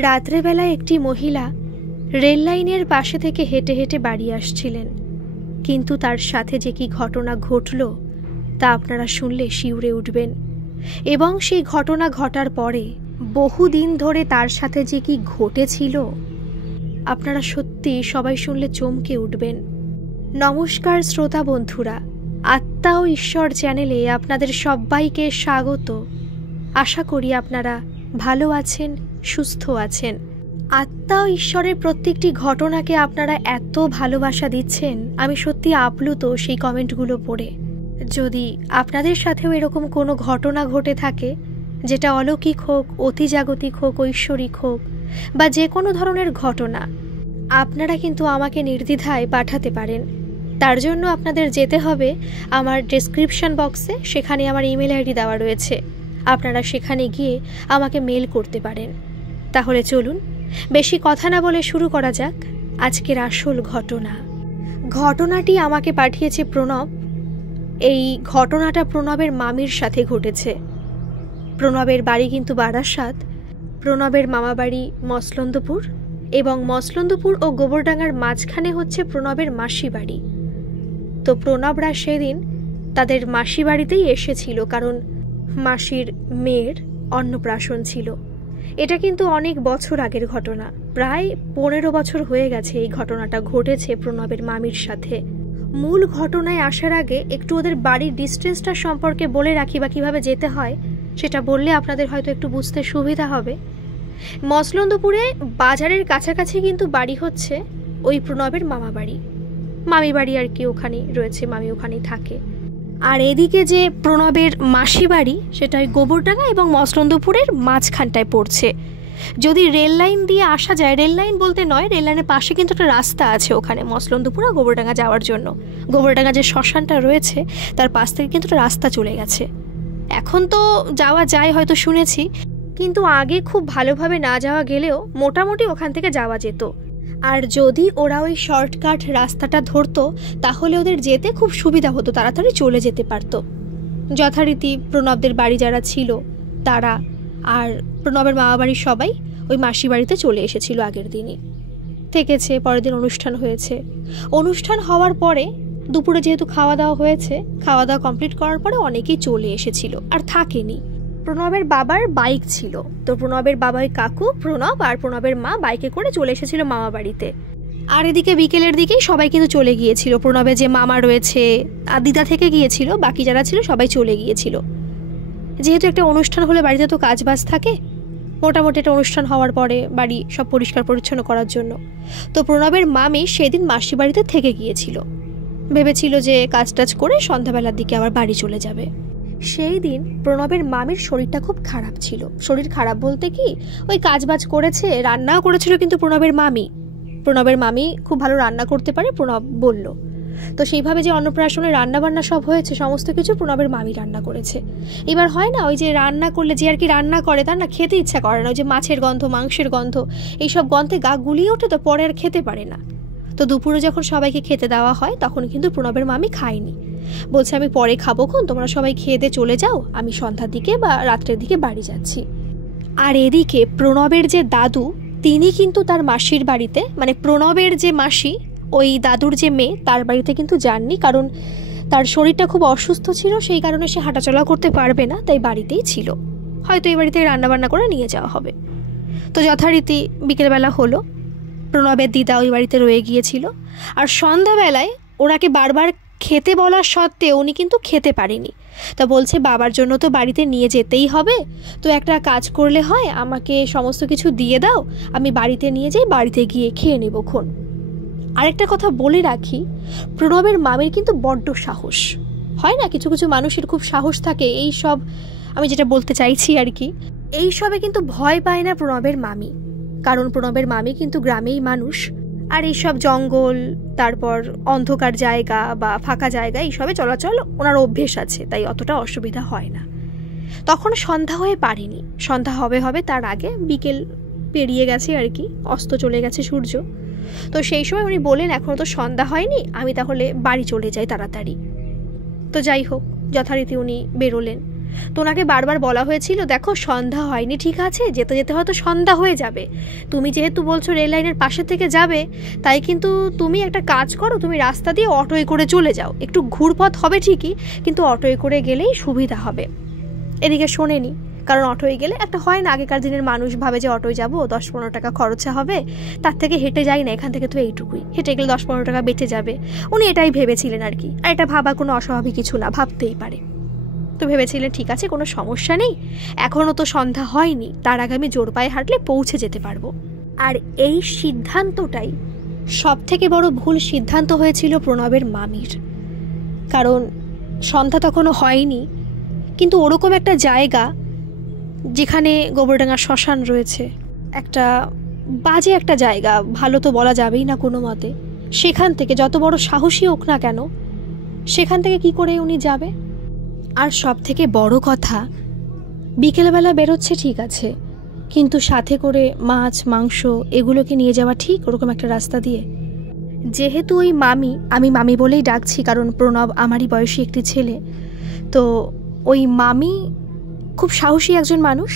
রাত্রেবেলা একটি মহিলা রেল লাইনের পাশে থেকে হেঁটে হেঁটে বাড়ি আসছিলেন, কিন্তু তার সাথে যে কি ঘটনা ঘটল তা আপনারা শুনলে শিউরে উঠবেন। এবং সেই ঘটনা ঘটার পরে বহুদিন ধরে তার সাথে যে কি ঘটেছিল আপনারা সত্যি সবাই শুনলে চমকে উঠবেন। নমস্কার শ্রোতা বন্ধুরা, আত্মা ও ঈশ্বর চ্যানেলে আপনাদের সবাইকে স্বাগত। আশা করি আপনারা ভালো আছেন, সুস্থ আছেন। আত্মা ও ঈশ্বরের প্রত্যেকটি ঘটনাকে আপনারা এত ভালোবাসা দিচ্ছেন, আমি সত্যি আপ্লুত সেই কমেন্টগুলো পড়ে। যদি আপনাদের সাথেও এরকম কোনো ঘটনা ঘটে থাকে, যেটা অলৌকিক হোক, অতিজাগতিক হোক, ঐশ্বরিক হোক বা যে কোনো ধরনের ঘটনা, আপনারা কিন্তু আমাকে নির্দ্বিধায় পাঠাতে পারেন। তার জন্য আপনাদের যেতে হবে আমার ডেসক্রিপশন বক্সে, সেখানে আমার ইমেল আইডি দেওয়া রয়েছে। আপনারা সেখানে গিয়ে আমাকে মেল করতে পারেন। তাহলে চলুন বেশি কথা না বলে শুরু করা যাক আজকের আসল ঘটনা। ঘটনাটি আমাকে পাঠিয়েছে প্রণব। এই ঘটনাটা প্রণবের মামির সাথে ঘটেছে। প্রণবের বাড়ি কিন্তু বারাসাত, প্রণবের মামা বাড়ি মসলন্দপুর, এবং মসলন্দপুর ও গোবরডাঙ্গার মাঝখানে হচ্ছে প্রণবের মাসি বাড়ি। তো প্রণবরা সেদিন তাদের মাসি বাড়িতেই এসেছিল, কারণ মাসির মেয়ের অন্নপ্রাশন ছিল। এটা কিন্তু অনেক বছর আগের ঘটনা, প্রায় 15 বছর হয়ে গেছে এই ঘটনাটা ঘটেছে প্রণবের মামির সাথে। মূল ঘটনায় আসার আগে একটু ওদের বাড়ির ডিস্টেন্সটা সম্পর্কে বলে রাখি, বা কীভাবে যেতে হয় সেটা বললে আপনাদের হয়তো একটু বুঝতে সুবিধা হবে। মসলন্দপুরে বাজারের কাছাকাছি কিন্তু বাড়ি হচ্ছে ওই প্রণবের মামা বাড়ি, মামি বাড়ি আর কি, ওখানেই রয়েছে, মামি ওখানেই থাকে। আর এদিকে যে প্রণবের মাসি বাড়ি, সেটা ওই গোবরডাঙ্গা এবং মসলন্দপুরের মাঝখানটায় পড়ছে। যদি রেল লাইন দিয়ে আসা যায়, রেল লাইন বলতে নয়, রেল লাইনের পাশে কিন্তু একটা রাস্তা আছে ওখানে মসলন্দপুর আর গোবরডাঙ্গা যাওয়ার জন্য। গোবরডাঙ্গা যে শ্মশানটা রয়েছে তার পাশ থেকে কিন্তু একটা রাস্তা চলে গেছে। এখন তো যাওয়া যায় হয়তো শুনেছি, কিন্তু আগে খুব ভালোভাবে না যাওয়া গেলেও মোটামুটি ওখান থেকে যাওয়া যেত। আর যদি ওরা ওই শর্টকাট রাস্তাটা ধরতো তাহলে ওদের যেতে খুব সুবিধা হতো, তাড়াতাড়ি চলে যেতে পারতো। যথারীতি প্রণবদের বাড়ি যারা ছিল তারা আর প্রণবের মামা বাড়ির সবাই ওই মাসি বাড়িতে চলে এসেছিল আগের দিনই, থেকেছে। পরের দিন অনুষ্ঠান হয়েছে। অনুষ্ঠান হওয়ার পরে দুপুরে যেহেতু খাওয়া দাওয়া হয়েছে, খাওয়া দাওয়া কমপ্লিট করার পরে অনেকেই চলে এসেছিল, আর থাকেনি। প্রণবের বাবার বাইক ছিল, তো প্রণবের বাবাই কাকু, প্রণব আর প্রণবের মা বাইকে করে চলে এসেছিল মামা বাড়িতে। আর এদিকে বিকেলের দিকেই সবাই কিন্তু চলে গিয়েছিল। প্রণবের যে মামা রয়েছে আর দিদা থেকে গিয়েছিল, বাকি যারা ছিল সবাই চলে গিয়েছিল। যেহেতু একটা অনুষ্ঠান হলে বাড়িতে তো কাজবাজ থাকে, মোটামুটি একটা অনুষ্ঠান হওয়ার পরে বাড়ি সব পরিষ্কার পরিচ্ছন্ন করার জন্য। তো প্রণবের মামি সেদিন মাসি বাড়িতে থেকে গিয়েছিল, ভেবেছিল যে কাজ টাজ করে সন্ধ্যাবেলার দিকে আবার বাড়ি চলে যাবে। সেই দিন প্রণবের মামির শরীরটা খুব খারাপ ছিল। শরীর খারাপ বলতে কি, ওই কাজবাজ করেছে, রান্নাও করেছিল কিন্তু প্রণবের মামি খুব ভালো রান্না করতে পারে, প্রণব বলল। তো সেইভাবে যে অন্নপ্রাশনে রান্না বান্না সব হয়েছে, সমস্ত কিছু প্রণবের মামি রান্না করেছে। এবার হয় না, ওই যে রান্না করলে যে আর কি রান্না করে তার না খেতে ইচ্ছা করে না, ওই যে মাছের গন্ধ, মাংসের গন্ধ, এইসব গন্ধে গা গুলিয়ে ওঠে, তো পরে আর খেতে পারে না। তো দুপুরে যখন সবাইকে খেতে দেওয়া হয় তখন কিন্তু প্রণবের মামি খায়নি, বলছে আমি পরে খাবো, তোমরা সবাই খেয়ে দিয়ে চলে যাও, আমি সন্ধ্যার দিকে বা রাত্রের দিকে বাড়ি যাচ্ছি। আর এদিকে প্রণবের যে দাদু, তিনি কিন্তু তার মাসির বাড়িতে, মানে প্রণবের যে মাসি, ওই দাদুর যে মেয়ে, তার বাড়িতে কিন্তু যাননি, কারণ তার শরীরটা খুব অসুস্থ ছিল, সেই কারণে সে হাঁটাচলা করতে পারবে না, তাই বাড়িতেই ছিল। হয়তো এই বাড়িতে রান্নাবান্না করে নিয়ে যাওয়া হবে। তো যথারীতি বিকেলবেলা হলো, প্রণবের দিদা ওই বাড়িতে রয়ে গিয়েছিল। আর সন্ধ্যাবেলায় ওনাকে বারবার খেতে বলার সত্ত্বেও উনি কিন্তু খেতে পারেনি। তা বলছে বাবার জন্য তো বাড়িতে নিয়ে যেতেই হবে, তো একটা কাজ করলে হয়, আমাকে সমস্ত কিছু দিয়ে দাও, আমি বাড়িতে নিয়ে যাই, বাড়িতে গিয়ে খেয়ে নেবক্ষণ। আরেকটা কথা বলে রাখি, প্রণবের মামির কিন্তু বড্ড সাহস হয় না, কিছু কিছু মানুষের খুব সাহস থাকে। এই সব আমি যেটা বলতে চাইছি আর কি, এই সবে কিন্তু ভয় পায় না প্রণবের মামি, কারণ প্রণবের মামি কিন্তু গ্রামেই মানুষ। আর এইসব জঙ্গল, তারপর অন্ধকার জায়গা বা ফাঁকা জায়গা, এইসবে চলাচল ওনার অভ্যেস আছে, তাই অতটা অসুবিধা হয় না। তখন সন্ধ্যা হয়ে পারেনি, সন্ধ্যা হবে তার আগে বিকেল পেরিয়ে গেছে আর কি, অস্ত চলে গেছে সূর্য। তো সেই সময় উনি বলেন এখনও তো সন্ধ্যা হয়নি, আমি তাহলে বাড়ি চলে যাই তাড়াতাড়ি। তো যাই হোক, যথারীতি উনি বেরোলেন। তো ওনাকে বারবার বলা হয়েছিল, দেখো সন্ধ্যা হয়নি, ঠিক আছে, যেতে যেতে হয়তো সন্ধ্যা হয়ে যাবে, তুমি যেহেতু বলছো রেল লাইনের পাশে থেকে যাবে, তাই কিন্তু তুমি একটা কাজ করো, তুমি রাস্তা দিয়ে অটোয় করে চলে যাও, একটু ঘুরপথ হবে ঠিকই, কিন্তু অটোয় করে গেলেই সুবিধা হবে। এদিকে শোনেনি, কারণ অটোয় গেলে একটা হয় না, আগেকার দিনের মানুষ ভাবে যে অটোয় যাবো 10-15 টাকা খরচা হবে, তার থেকে হেঁটে যাই না, এখান থেকে তো এইটুকুই, হেঁটে গেলে 10-15 টাকা বেঁচে যাবে। উনি এটাই ভেবেছিলেন আর কি, আর এটা ভাবা কোনো অস্বাভাবিক কিছু না, ভাবতেই পারে। তো ভেবেছিলেন ঠিক আছে, কোনো সমস্যা নেই, এখনও তো সন্ধ্যা হয়নি, তার আগে আমি জোর পায়ে হাঁটলে পৌঁছে যেতে পারবো। আর এই সিদ্ধান্তটাই সব থেকে বড় ভুল সিদ্ধান্ত হয়েছিল প্রণবের মামির। কারণ সন্ধ্যা তখনও হয়নি, কিন্তু ওরকম একটা জায়গা যেখানে গোবরডাঙ্গা শ্মশান রয়েছে, একটা বাজে একটা জায়গা, ভালো তো বলা যাবেই না কোনো মতে, সেখান থেকে যত বড় সাহসী হোক না কেন, সেখান থেকে কি করে উনি যাবে? আর সব থেকে বড় কথা, বিকেলবেলা বেরোচ্ছে ঠিক আছে, কিন্তু সাথে করে মাছ মাংস এগুলোকে নিয়ে যাওয়া ঠিক ওরকম একটা রাস্তা দিয়ে? যেহেতু ওই মামি, আমি মামি বলেই ডাকছি কারণ প্রণব আমারই বয়সী একটি ছেলে, তো ওই মামি খুব সাহসী একজন মানুষ,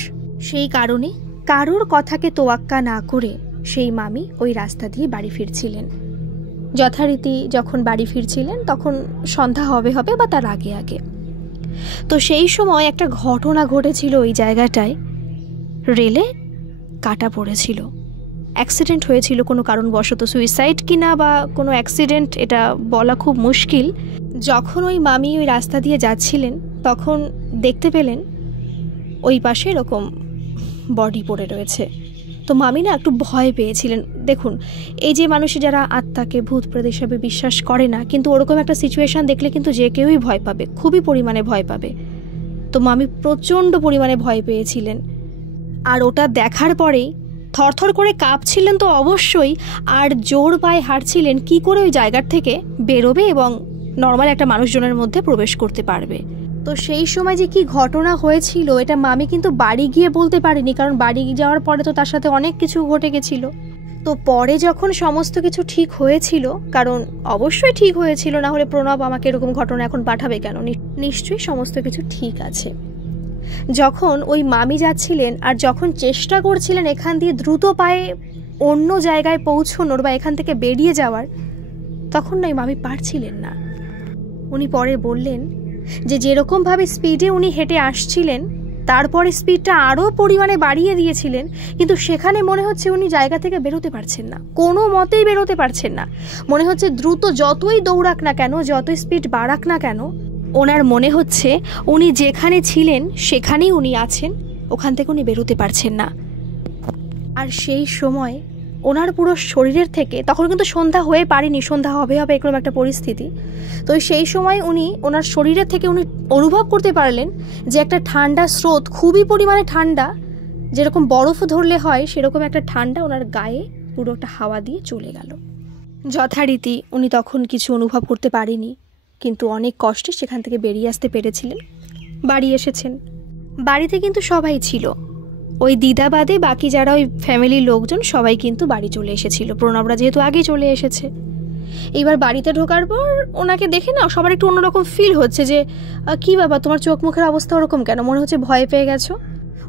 সেই কারণে কারোর কথাকে তোয়াক্কা না করে সেই মামি ওই রাস্তা দিয়ে বাড়ি ফিরছিলেন। যথারীতি যখন বাড়ি ফিরছিলেন তখন সন্ধ্যা হবে বা তার আগে আগে। তো সেই সময় একটা ঘটনা ঘটেছিল ওই জায়গাটায়, রেলে কাটা পড়েছিল, অ্যাক্সিডেন্ট হয়েছিল কোনো কারণবশত, সুইসাইড কিনা বা কোনো অ্যাক্সিডেন্ট এটা বলা খুব মুশকিল। যখন ওই মামি ওই রাস্তা দিয়ে যাচ্ছিলেন তখন দেখতে পেলেন ওই পাশে এরকম বডি পড়ে রয়েছে। তো মামি না একটু ভয় পেয়েছিলেন। দেখুন, এই যে মানুষে যারা আত্মাকে ভূত প্রেত হিসাবে বিশ্বাস করে না, কিন্তু ওরকম একটা সিচুয়েশান দেখলে কিন্তু যে কেউই ভয় পাবে, খুবই পরিমাণে ভয় পাবে। তো মামি প্রচণ্ড পরিমাণে ভয় পেয়েছিলেন, আর ওটা দেখার পরেই থরথর করে কাঁপছিলেন তো অবশ্যই, আর জোর পায়ে হাঁটছিলেন কি করে ওই জায়গার থেকে বেরোবে এবং নর্মাল একটা মানুষজনের মধ্যে প্রবেশ করতে পারবে। তো সেই সময় যে কি ঘটনা হয়েছিল এটা মামি কিন্তু বাড়ি গিয়ে বলতে পারেনি, কারণ বাড়ি যাওয়ার পরে তো তার সাথে অনেক কিছু ঘটে গেছিল। তো পরে যখন সমস্ত কিছু ঠিক হয়েছিল, কারণ অবশ্যই ঠিক হয়েছিল, না হলে প্রণব আমাকে এরকম ঘটনা এখন পাঠাবে কেন, নিশ্চয়ই সমস্ত কিছু ঠিক আছে। যখন ওই মামি যাচ্ছিলেন আর যখন চেষ্টা করছিলেন এখান দিয়ে দ্রুত পায়ে অন্য জায়গায় পৌঁছনোর বা এখান থেকে বেরিয়ে যাওয়ার, তখন না ওই মামি পারছিলেন না। উনি পরে বললেন যে যেরকমভাবে স্পিডে উনি হেঁটে আসছিলেন তারপরে স্পিডটা আরও পরিমাণে বাড়িয়ে দিয়েছিলেন, কিন্তু সেখানে মনে হচ্ছে উনি জায়গা থেকে বেরোতে পারছেন না, কোনো মতেই বেরোতে পারছেন না। মনে হচ্ছে দ্রুত যতই দৌড়াক না কেন, যতই স্পিড বাড়াক না কেন, ওনার মনে হচ্ছে উনি যেখানে ছিলেন সেখানেই উনি আছেন, ওখান থেকে উনি বেরোতে পারছেন না। আর সেই সময় ওনার পুরো শরীরের থেকে, তখন কিন্তু সন্ধ্যা হয়ে পারেনি, সন্ধ্যা হবে এরকম একটা পরিস্থিতি, তো সেই সময় উনি ওনার শরীরের থেকে উনি অনুভব করতে পারলেন যে একটা ঠান্ডা স্রোত, খুবই পরিমাণে ঠান্ডা, যেরকম বরফ ধরলে হয় সেরকম একটা ঠান্ডা ওনার গায়ে পুরো একটা হাওয়া দিয়ে চলে গেল। যথারীতি উনি তখন কিছু অনুভব করতে পারেনি, কিন্তু অনেক কষ্টে সেখান থেকে বেরিয়ে আসতে পেরেছিলেন। বাড়ি এসেছেন, বাড়িতে কিন্তু সবাই ছিল, ওই দিদা বাদে বাকি যারা ওই ফ্যামিলির লোকজন সবাই কিন্তু বাড়ি চলে এসেছিল, প্রণবরা যেহেতু আগেই চলে এসেছে। এইবার বাড়িতে ঢোকার পর ওনাকে দেখে না সবার একটু অন্যরকম ফিল হচ্ছে যে কি বাবা তোমার চোখ মুখের অবস্থা ওরকম কেন, মনে হচ্ছে ভয় পেয়ে গেছো।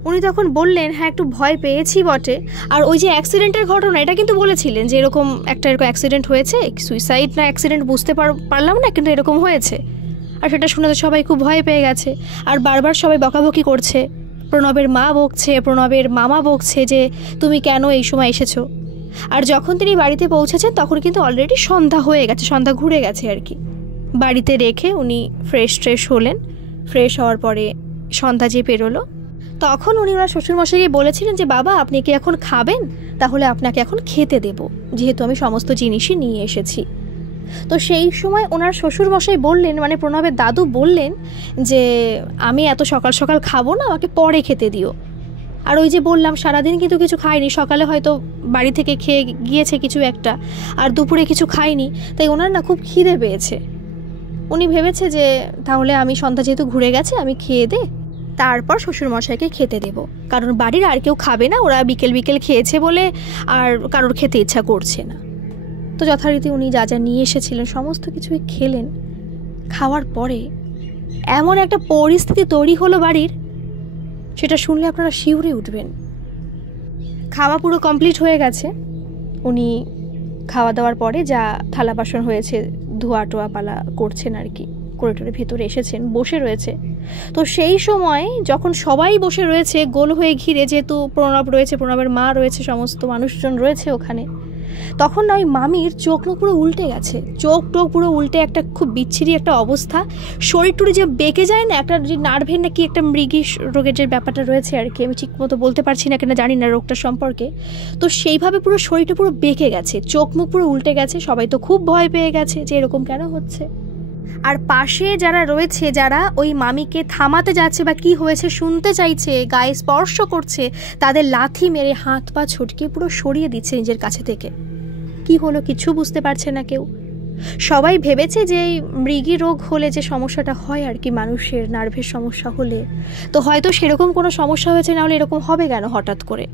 উনি তখন বললেন হ্যাঁ একটু ভয় পেয়েছি বটে, আর ওই যে অ্যাক্সিডেন্টের ঘটনা এটা কিন্তু বলেছিলেন যে এরকম অ্যাক্সিডেন্ট হয়েছে, সুইসাইড না অ্যাক্সিডেন্ট বুঝতে পারলাম না, কিন্তু এরকম হয়েছে। আর সেটা শুনে তো সবাই খুব ভয় পেয়ে গেছে, আর বারবার সবাই বকাবকি করছে, প্রণবের মা বকছে, প্রণবের মামা বকছে যে তুমি কেন এই সময় এসেছো। আর যখন তিনি বাড়িতে পৌঁছেছেন তখন কিন্তু অলরেডি সন্ধ্যা হয়ে গেছে, সন্ধ্যা ঘুরে গেছে আর কি। বাড়িতে রেখে উনি ফ্রেশ হলেন, ফ্রেশ হওয়ার পরে সন্ধ্যা যে পেরোলো, তখন উনি ওনার শ্বশুরমশাইকে বলেছিলেন যে বাবা আপনি কি এখন খাবেন, তাহলে আপনাকে এখন খেতে দেব, যেহেতু আমি সমস্ত জিনিসই নিয়ে এসেছি। তো সেই সময় ওনার শ্বশুরমশাই বললেন, মানে প্রণবের দাদু বললেন যে আমি এত সকাল সকাল খাবো না, আমাকে পরে খেতে দিও। আর ওই যে বললাম সারাদিন কিন্তু কিছু খায়নি, সকালে হয়তো বাড়ি থেকে খেয়ে গিয়েছে কিছু একটা, আর দুপুরে কিছু খায়নি, তাই ওনার না খুব খিদে পেয়েছে। উনি ভেবেছে যে তাহলে আমি সন্ধ্যা যেহেতু ঘুরে গেছে আমি খেয়ে দে, তারপর শ্বশুরমশাইকে খেতে দেব, কারণ বাড়ির আর কেউ খাবে না, ওরা বিকেল খেয়েছে বলে আর কারোর খেতে ইচ্ছা করছে না। তো যথারীতি উনি যা যা নিয়ে এসেছিলেন সমস্ত কিছুই খেলেন। খাওয়ার পরে এমন একটা পরিস্থিতি তৈরি হলো বাড়ির, সেটা শুনলে আপনারা শিউরে উঠবেন। খাওয়া পুরো কমপ্লিট হয়ে গেছে। উনি খাওয়া দাওয়ার পরে যা থালা বাসন হয়েছে ধোয়া টোয়া পালা করছেন আর কি, করিডোরের ভেতরে এসেছেন, বসে রয়েছে। তো সেই সময় যখন সবাই বসে রয়েছে গোল হয়ে ঘিরে, যেহেতু প্রণব রয়েছে, প্রণবের মা রয়েছে, সমস্ত মানুষজন রয়েছে ওখানে, তখন না ওই মামির চোখ মুখ পুরো উল্টে গেছে, চোখ টোক পুরো উল্টে একটা খুব বিচ্ছিরি একটা অবস্থা। শরীর টুরি যে বেঁকে যায় না, একটা যে নার্ভের নাকি একটা মৃগী রোগের যে ব্যাপারটা রয়েছে আর কি, আমি ঠিক মতো বলতে পারছি না কেন জানি না রোগটা সম্পর্কে। তো সেইভাবে পুরো শরীরটা পুরো বেঁকে গেছে, চোখ মুখ পুরো উল্টে গেছে। সবাই তো খুব ভয় পেয়ে গেছে যে এরকম কেন হচ্ছে। আর পাশে যারা রয়েছে, যারা ওই মামিকে থামাতে যাচ্ছে বা কি হয়েছে শুনতে চাইছে, গায়ে স্পর্শ করছে, তাদের লাথি মেরে হাত পা ছটকে পুরো সরিয়ে দিচ্ছে নিজের কাছে থেকে। কি হলো কিছু বুঝতে পারছে না কেউ। সবাই ভেবেছে যে মৃগী রোগ হলে যে সমস্যাটা হয় আর কি, মানুষের নার্ভের সমস্যা হলে, তো হয়তো সেরকম কোনো সমস্যা হয়েছে, না হলে এরকম হবে কেন হঠাৎ করে।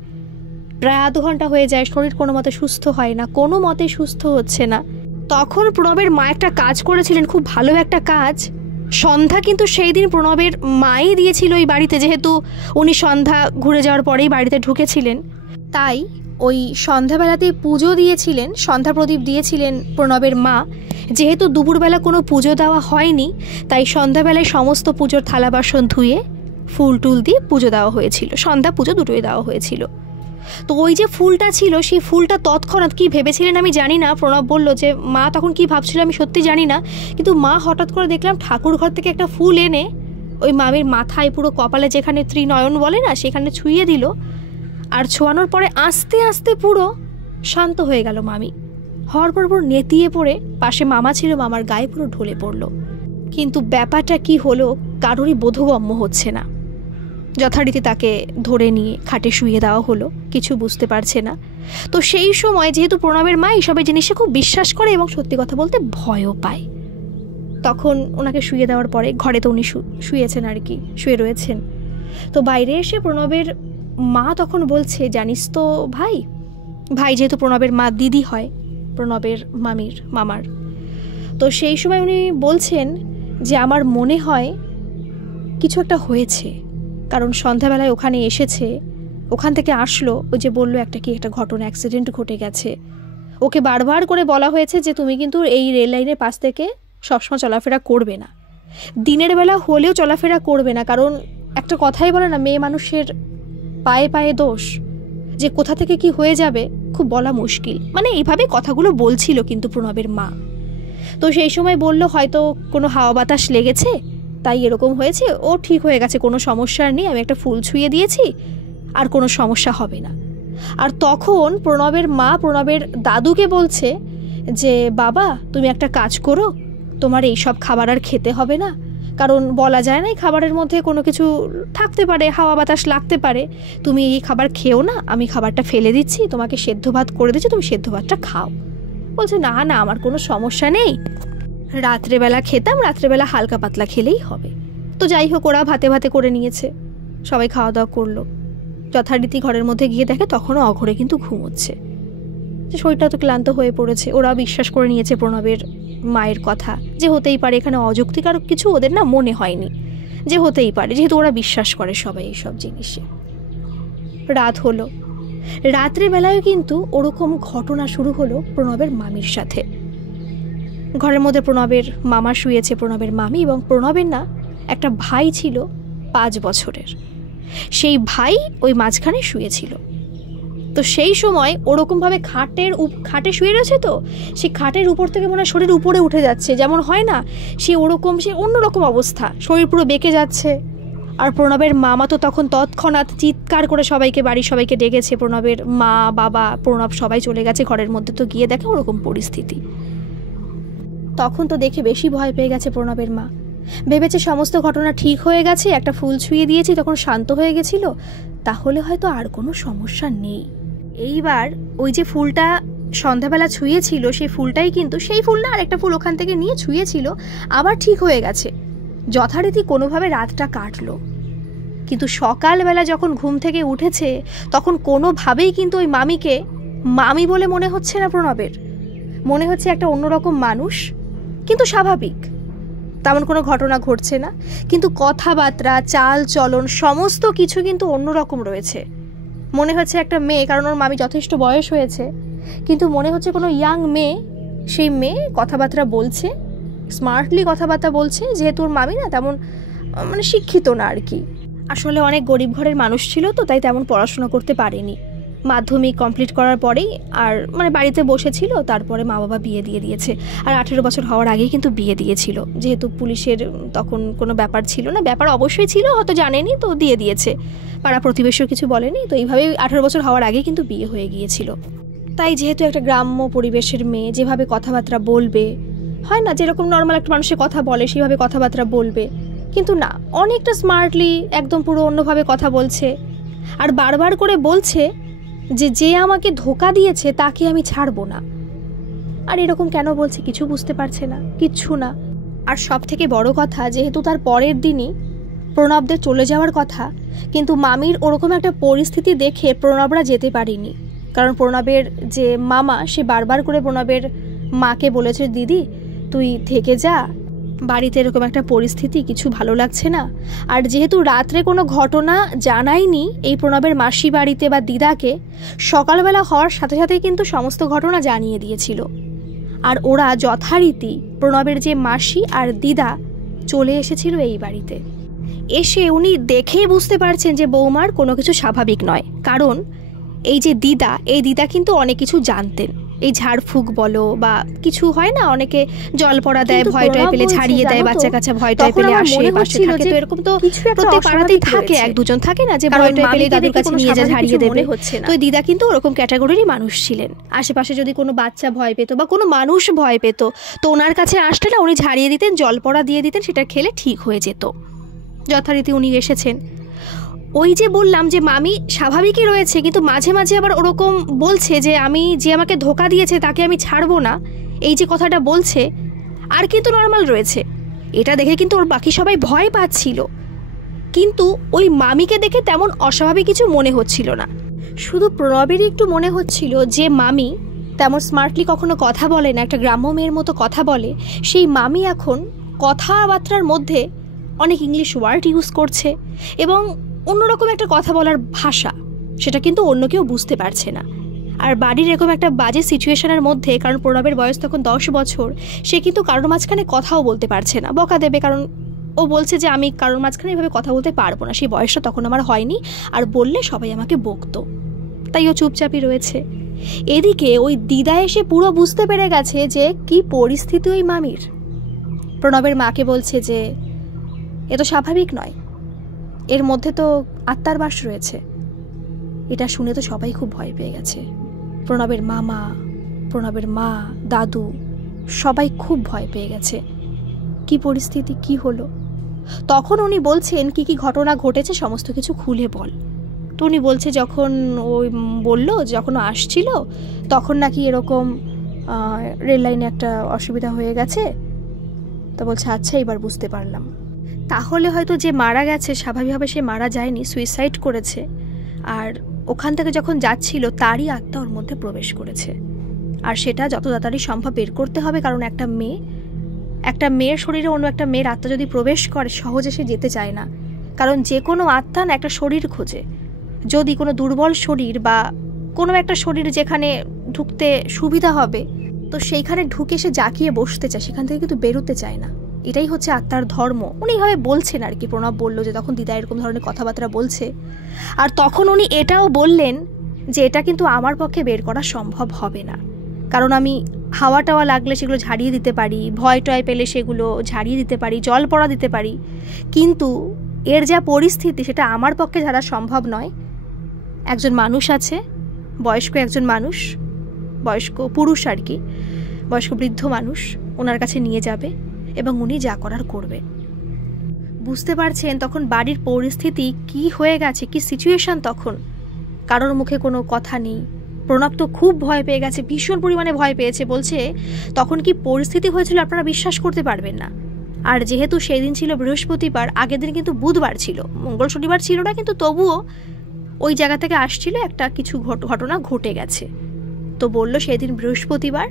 প্রায় আধ ঘন্টা হয়ে যায়, শরীর কোনো মতে সুস্থ হয় না, কোনো মতে সুস্থ হচ্ছে না। তখন প্রণবের মা একটা কাজ করেছিলেন, খুব ভালো একটা কাজ। সন্ধ্যা কিন্তু সেই দিন প্রণবের মাই দিয়েছিল এই বাড়িতে, যেহেতু উনি সন্ধ্যা ঘুরে যাওয়ার পরেই বাড়িতে ঢুকেছিলেন, তাই ওই সন্ধ্যাবেলাতেই পুজো দিয়েছিলেন, সন্ধ্যা প্রদীপ দিয়েছিলেন প্রণবের মা। যেহেতু দুপুরবেলা কোনো পুজো দেওয়া হয়নি, তাই সন্ধ্যাবেলায় সমস্ত পুজোর থালা বাসন ধুয়ে ফুল টুল দিয়ে পুজো দেওয়া হয়েছিল, সন্ধ্যা পুজো দুটোই দেওয়া হয়েছিল। তো ওই যে ফুলটা ছিল, সেই ফুলটা তৎক্ষণাৎ কী ভেবেছিলেন আমি জানি না, প্রণব বলল যে মা তখন কি ভাবছিল আমি সত্যি জানি না, কিন্তু মা হঠাৎ করে দেখলাম ঠাকুর ঘর থেকে একটা ফুল এনে ওই মামির মাথায় পুরো কপালে যেখানে ত্রিনয়ন বলে না সেখানে ছুঁয়ে দিল। আর ছোঁয়ানোর পরে আস্তে আস্তে পুরো শান্ত হয়ে গেল মামি। হওয়ার পর পুরো নেতিয়ে পড়ে, পাশে মামা ছিল, মামার গায়ে পুরো ঢলে পড়ল। কিন্তু ব্যাপারটা কি হলো কারোরই বোধগম্য হচ্ছে না। যথারীতি তাকে ধরে নিয়ে খাটে শুয়ে দেওয়া হলো, কিছু বুঝতে পারছে না। তো সেই সময় যেহেতু প্রণবের মা এইসবের জিনিসে খুব বিশ্বাস করে এবং সত্যি কথা বলতে ভয়ও পায়, তখন ওনাকে শুয়ে দেওয়ার পরে ঘরে তো উনি শুয়েছেন আর কি, শুয়ে রয়েছেন। তো বাইরে এসে প্রণবের মা তখন বলছে, জানিস তো ভাই, ভাই যেহেতু প্রণবের মা দিদি হয় প্রণবের মামার, তো সেই সময় উনি বলছেন যে আমার মনে হয় কিছু একটা হয়েছে, কারণ সন্ধ্যাবেলায় ওখানে এসেছে, ওখান থেকে আসলো, ওই যে বললো একটা ঘটনা, অ্যাক্সিডেন্ট ঘটে গেছে। ওকে বারবার করে বলা হয়েছে যে তুমি কিন্তু এই রেল লাইনের পাশ থেকে সবসময় চলাফেরা করবে না, দিনের বেলা হলেও চলাফেরা করবে না, কারণ একটা কথাই বলে না, মেয়ে মানুষের পায়ে পায়ে দোষ, যে কোথা থেকে কি হয়ে যাবে খুব বলা মুশকিল। মানে এইভাবে কথাগুলো বলছিল কিন্তু প্রণবের মা। তো সেই সময় বলল হয়তো কোনো হাওয়া বাতাস লেগেছে তাই এরকম হয়েছে, ও ঠিক হয়ে গেছে, কোনো সমস্যা নেই, আমি একটা ফুল ছুঁয়ে দিয়েছি, আর কোনো সমস্যা হবে না। আর তখন প্রণবের মা প্রণবের দাদুকে বলছে যে বাবা তুমি একটা কাজ করো, তোমার এইসব খাবার আর খেতে হবে না, কারণ বলা যায় না এই খাবারের মধ্যে কোনো কিছু থাকতে পারে, হাওয়া বাতাস লাগতে পারে, তুমি এই খাবার খেও না, আমি খাবারটা ফেলে দিচ্ছি, তোমাকে সেদ্ধ ভাত করে দিচ্ছি, তুমি সেদ্ধ ভাতটা খাও। বলছে না না আমার কোনো সমস্যা নেই, রাত্রেবেলা খেতাম, রাত্রেবেলা হালকা পাতলা খেলেই হবে। তো যাই হোক ওরা ভাতে ভাতে করে নিয়েছে, সবাই খাওয়া দাওয়া করলো। যথারীতি ঘরের মধ্যে গিয়ে দেখে তখনও অঘরে কিন্তু ঘুমোচ্ছে, যে শরীরটা তো ক্লান্ত হয়ে পড়েছে। ওরা বিশ্বাস করে নিয়েছে প্রণবের মায়ের কথা, যে হতেই পারে, এখানে অযৌক্তিকার কিছু ওদের না মনে হয়নি, যে হতেই পারে, যেহেতু ওরা বিশ্বাস করে সবাই এইসব জিনিসে। রাত হলো, রাত্রিবেলায় কিন্তু ওরকম ঘটনা শুরু হলো প্রণবের মামির সাথে। ঘরের মধ্যে প্রণবের মামা শুয়েছে, প্রণবের মামি, এবং প্রণবের না একটা ভাই ছিল 5 বছরের, সেই ভাই ওই মাঝখানে শুয়েছিল। তো সেই সময় ওরকমভাবে খাটে শুয়ে রয়েছে, তো সেই খাটের উপর থেকে মনে হয় শরীর উপরে উঠে যাচ্ছে, যেমন হয় না সে ওরকম, সে অন্যরকম অবস্থা, শরীর পুরো বেঁকে যাচ্ছে। আর প্রণবের মামা তো তখন তৎক্ষণাৎ চিৎকার করে সবাইকে, বাড়ির সবাইকে ডেকেছে, প্রণবের মা বাবা প্রণব সবাই চলে গেছে ঘরের মধ্যে। তো গিয়ে দেখে ওরকম পরিস্থিতি, তখন তো দেখে বেশি ভয় পেয়ে গেছে প্রণবের মা, ভেবেছে সমস্ত ঘটনা ঠিক হয়ে গেছে, একটা ফুল ছুঁয়ে দিয়েছি তখন শান্ত হয়ে গেছিল, তাহলে হয়তো আর কোনো সমস্যা নেই। এইবার ওই যে ফুলটা সন্ধ্যাবেলা ছুঁয়েছিল, সেই ফুলটাই কিন্তু, সেই ফুল না আরেকটা ফুল ওখান থেকে নিয়ে ছুঁয়েছিল, আবার ঠিক হয়ে গেছে। যথারীতি কোনোভাবে রাতটা কাটলো, কিন্তু সকালবেলা যখন ঘুম থেকে উঠেছে তখন কোনোভাবেই কিন্তু ওই মামিকে মামি বলে মনে হচ্ছে না প্রণবের, মনে হচ্ছে একটা অন্যরকম মানুষ, কিন্তু স্বাভাবিক। তেমন কোনো ঘটনা ঘটছে না, কিন্তু কথাবার্তা, চাল চলন সমস্ত কিছু কিন্তু অন্যরকম রয়েছে। মনে হচ্ছে একটা মেয়ে, কারণ ওর মামি যথেষ্ট বয়স হয়েছে, কিন্তু মনে হচ্ছে কোনো ইয়াং মেয়ে। সেই মেয়ে কথাবার্তা বলছে, স্মার্টলি কথাবার্তা বলছে, যেহেতু ওর মামি না তেমন মানে শিক্ষিত না আর কি। আসলে অনেক গরিব ঘরের মানুষ ছিল তো, তাই তেমন পড়াশোনা করতে পারেনি। মাধ্যমিক কমপ্লিট করার পরেই আর মানে বাড়িতে বসেছিল, তারপরে মা বাবা বিয়ে দিয়ে দিয়েছে। আর 18 বছর হওয়ার আগেই কিন্তু বিয়ে দিয়েছিল, যেহেতু পুলিশের তখন কোনো ব্যাপার ছিল না। ব্যাপার অবশ্যই ছিল, হয়তো জানেনি, তো দিয়ে দিয়েছে। পাড়া প্রতিবেশীও কিছু বলেনি, তো এইভাবেই 18 বছর হওয়ার আগেই কিন্তু বিয়ে হয়ে গিয়েছিল। তাই যেহেতু একটা গ্রাম্য পরিবেশের মেয়ে, যেভাবে কথাবার্তা বলবে, হয় না যেরকম নর্মাল একটা মানুষের কথা বলে সেইভাবে কথাবার্তা বলবে, কিন্তু না, অনেকটা স্মার্টলি একদম পুরো অন্যভাবে কথা বলছে। আর বারবার করে বলছে যে আমাকে ধোকা দিয়েছে তাকে আমি ছাড়বো না। আর এরকম কেন বলছে কিছু বুঝতে পারছে না, কিচ্ছু না। আর সব থেকে বড় কথা, যেহেতু তার পরের দিনই প্রণবদের চলে যাওয়ার কথা, কিন্তু মামির ওরকম একটা পরিস্থিতি দেখে প্রণবরা যেতে পারেনি। কারণ প্রণবের যে মামা, সে বারবার করে প্রণবের মাকে বলেছে, দিদি তুই থেকে যা, বাড়িতে এরকম একটা পরিস্থিতি, কিছু ভালো লাগছে না। আর যেহেতু রাত্রে কোনো ঘটনা জানায়নি এই প্রণবের মাসি বাড়িতে বা দিদাকে, সকালবেলা হওয়ার সাথে সাথেই কিন্তু সমস্ত ঘটনা জানিয়ে দিয়েছিল। আর ওরা যথারীতি প্রণবের যে মাসি আর দিদা চলে এসেছিল এই বাড়িতে। এসে উনি দেখেই বুঝতে পারছেন যে বৌমার কোনো কিছু স্বাভাবিক নয়। কারণ এই যে দিদা, এই দিদা কিন্তু অনেক কিছু জানতেন। এই ঝাড়ফুঁক বলো বা কিছু হয় না, অনেকে জল পড়া দেয়, ভয় টয় পেলে ঝাড়িয়ে দেয়, বাচ্চা কাচ্চা ভয় টয় পেলে আসে পাশে থাকে, তো এরকম তো প্রত্যেক পাড়াতেই থাকে, এক দুজন থাকে না যে ভয় টয় পেলে দাদুর কাছে নিয়ে যা ঝাড়িয়ে দেবে। তো দিদা কিন্তু ওরকম ক্যাটাগরিরই মানুষ ছিলেন। আশেপাশে যদি কোনো বাচ্চা ভয় পেত বা কোনো মানুষ ভয় পেত, তো ওনার কাছে আসলে না উনি ঝাড়িয়ে দিতেন, জল পড়া দিয়ে দিতেন, সেটা খেলে ঠিক হয়ে যেত। যথারীতি উনি এসেছেন। ওই যে বললাম যে মামি স্বাভাবিকই রয়েছে, কিন্তু মাঝে মাঝে আবার ওরকম বলছে যে যে আমাকে ধোকা দিয়েছে তাকে আমি ছাড়বো না, এই যে কথাটা বলছে। আর কিন্তু নর্মাল রয়েছে, এটা দেখে কিন্তু ওর বাকি সবাই ভয় পাচ্ছিল, কিন্তু ওই মামিকে দেখে তেমন অস্বাভাবিক কিছু মনে হচ্ছিল না। শুধু প্রণবেরই একটু মনে হচ্ছিল যে মামি তেমন স্মার্টলি কখনো কথা বলে না, একটা গ্রাম্য মেয়ের মতো কথা বলে। সেই মামি এখন কথাবার্তার মধ্যে অনেক ইংলিশ ওয়ার্ড ইউজ করছে এবং অন্যরকম একটা কথা বলার ভাষা, সেটা কিন্তু অন্য কেউ বুঝতে পারছে না। আর বাড়ির এরকম একটা বাজে সিচুয়েশনের মধ্যে, কারণ প্রণবের বয়স তখন 10 বছর, সে কিন্তু কারোর মাঝখানে কথাও বলতে পারছে না, বকা দেবে। কারণ ও বলছে যে আমি কারোর মাঝখানে এভাবে কথা বলতে পারবো না, সেই বয়সটা তখন আমার হয়নি, আর বললে সবাই আমাকে বকতো, তাই ও চুপচাপই রয়েছে। এদিকে ওই দিদা এসে পুরো বুঝতে পেরে গেছে যে কি পরিস্থিতি ওই মামির। প্রণবের মাকে বলছে যে এ তো স্বাভাবিক নয়, এর মধ্যে তো আত্মার বাস রয়েছে। এটা শুনে তো সবাই খুব ভয় পেয়ে গেছে। প্রণবের মামা, প্রণবের মা, দাদু সবাই খুব ভয় পেয়ে গেছে। কি পরিস্থিতি, কি হলো? তখন উনি বলছেন কি কি ঘটনা ঘটেছে সমস্ত কিছু খুলে বল। তো উনি বলছে যখন ওই বললো যখন আসছিল তখন নাকি এরকম রেল লাইনে একটা অসুবিধা হয়ে গেছে। তো বলছে আচ্ছা এবার বুঝতে পারলাম, তাহলে হয়তো যে মারা গেছে স্বাভাবিকভাবে সে মারা যায়নি, সুইসাইড করেছে। আর ওখান থেকে যখন যাচ্ছিল তারই আত্মা ওর মধ্যে প্রবেশ করেছে। আর সেটা যত তাড়াতাড়ি সম্ভব বের করতে হবে, কারণ একটা মেয়ের শরীরে অন্য একটা মেয়ের আত্মা যদি প্রবেশ করে সহজে সে যেতে চায় না। কারণ যে কোনো আত্মা না একটা শরীর খোঁজে। যদি কোনো দুর্বল শরীর বা কোনো একটা শরীর যেখানে ঢুকতে সুবিধা হবে, তো সেইখানে ঢুকে সে জাকিয়ে বসতে চায়, সেখান থেকে কিন্তু বেরোতে চায় না। এটাই হচ্ছে আত্মার ধর্ম। উনি এইভাবে বলছেন আর কি। প্রণব বলল যে তখন দিদা এরকম ধরনের কথাবার্তা বলছে, আর তখন উনি এটাও বললেন যে এটা কিন্তু আমার পক্ষে বের করা সম্ভব হবে না, কারণ আমি হাওয়া টাওয়া লাগলে সেগুলো ঝাড়িয়ে দিতে পারি, ভয় টয় পেলে সেগুলো ঝাড়িয়ে দিতে পারি, জল পড়া দিতে পারি, কিন্তু এর যা পরিস্থিতি সেটা আমার পক্ষে ঝাড়া সম্ভব নয়। একজন মানুষ আছে, বয়স্ক একজন মানুষ, বয়স্ক পুরুষ আর কি, বয়স্ক বৃদ্ধ মানুষ, ওনার কাছে নিয়ে যাবে এবং উনি যা করার করবে। বুঝতে পারছেন তখন বাড়ির পরিস্থিতি কি হয়ে গেছে, কি সিচুয়েশন তখন। কারোর মুখে কোনো কথা নেই। প্রণব তো খুব ভয় পেয়ে গেছে, ভীষণ পরিমাণে ভয় পেয়েছে। বলছে তখন কি পরিস্থিতি হয়েছিল আপনারা বিশ্বাস করতে পারবেন না। আর যেহেতু সেই দিন ছিল বৃহস্পতিবার, আগের দিন কিন্তু বুধবার ছিল, মঙ্গল শনিবার ছিল না, কিন্তু তবুও ওই জায়গা থেকে আসছিল একটা কিছু ঘটনা ঘটে গেছে। তো বলল সেই দিন বৃহস্পতিবার,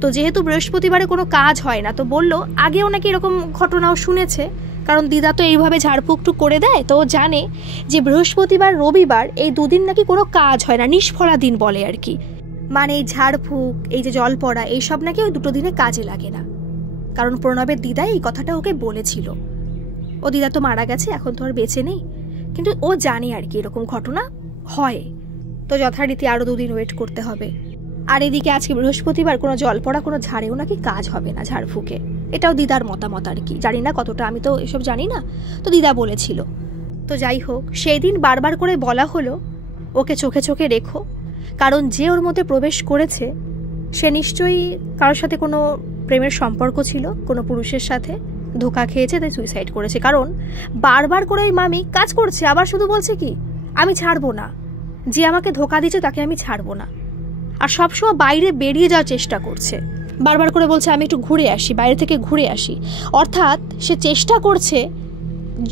তো যেহেতু বৃহস্পতিবারে কোনো কাজ হয় না, তো বলল আগেও নাকি এরকম ঘটনাও শুনেছে, কারণ দিদা তো এইভাবে ঝাড়ফুঁকটুক করে দেয়, তো ও জানে যে বৃহস্পতিবার রবিবার এই দুদিন নাকি কোনো কাজ হয় না, নিষ্ফলা দিন বলে আর কি। মানে এই ঝাড়ফুঁক, এই যে জল পড়া, এইসব নাকি ওই দুটো দিনে কাজে লাগে না। কারণ প্রণবের দিদা এই কথাটা ওকে বলেছিল। ও দিদা তো মারা গেছে, এখন তো আর বেঁচে নেই, কিন্তু ও জানে আর কি এরকম ঘটনা হয়। তো যথারীতি আরও 2 দিন ওয়েট করতে হবে। আর এদিকে আজকে বৃহস্পতিবার কোনো জল পড়া, কোনো ঝাড়েও নাকি কাজ হবে না ঝাড়ফুঁকে। এটাও দিদার মতামত আর কি, জানি না কতটা, আমি তো এসব জানি না, তো দিদা বলেছিল। তো যাই হোক, সেই দিন বারবার করে বলা হলো ওকে চোখে চোখে রেখো, কারণ যে ওর মধ্যে প্রবেশ করেছে সে নিশ্চয়ই কারোর সাথে কোনো প্রেমের সম্পর্ক ছিল, কোনো পুরুষের সাথে ধোঁকা খেয়েছে, তাই সুইসাইড করেছে। কারণ বারবার করে ওই মামি কাজ করছে, আবার শুধু বলছে কি আমি ছাড়বো না, যে আমাকে ধোঁকা দিচ্ছে তাকে আমি ছাড়বো না। আর সবসময় বাইরে বেরিয়ে যাওয়ার চেষ্টা করছে, বারবার করে বলছে আমি একটু ঘুরে আসি, বাইরে থেকে ঘুরে আসি। অর্থাৎ সে চেষ্টা করছে